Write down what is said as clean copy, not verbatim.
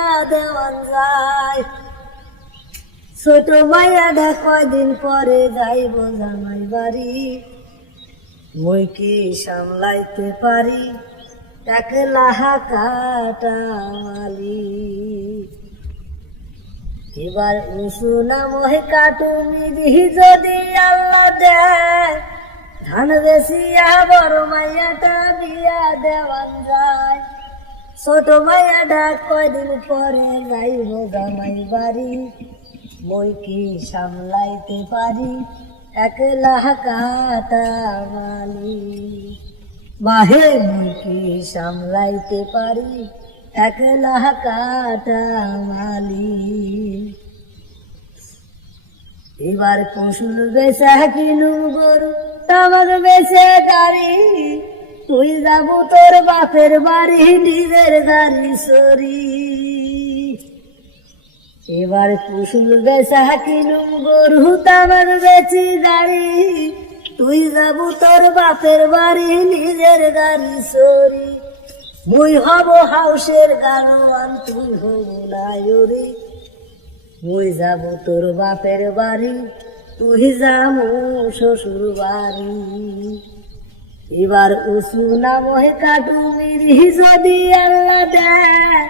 বিয়া দেওয়ান যায়। ছোট মাইয়াটা কয়দিন পরে যাইব জামাই বাড়ি, মই কি সামলাইতে পারি একলা কাটামালি। এবার উঁচু না মহে কাটুমিরি যদি আল্লাহ দেয়, ধান বেশিয়া বড় মাইয়াটা বিয়া দেওয়ান যায়। ছোট মাইয়াটা কয়দিন পরে যাইব জামাই বাড়ি, মই কি সামলাইতে পারি একলা কাটামালি। মাহে মই কি সামলাইতে পারি একলা কাটামালি। এবার পশুর বেচা কিনু গরু, তামাক বেচে গাড়ি, তুই যাবো তোর বাপের বাড়ি নিজের গাড়ি সরি। এবার পশুর বেচা কিনু গরু, তামাক বেচি গাড়ি, তুই যাবো তোর বাপের বাড়ি নিজের গাড়ি সরি। মুই হব হাউসের গানোয়ান, তুই হব নায়রি, মুই যাব তোর বাপের বাড়ি, তুই যাবো শ্বশুর বাড়ি। এবার উঁচু না মহে কাটুমিরি যদি আল্লাহ দেয়,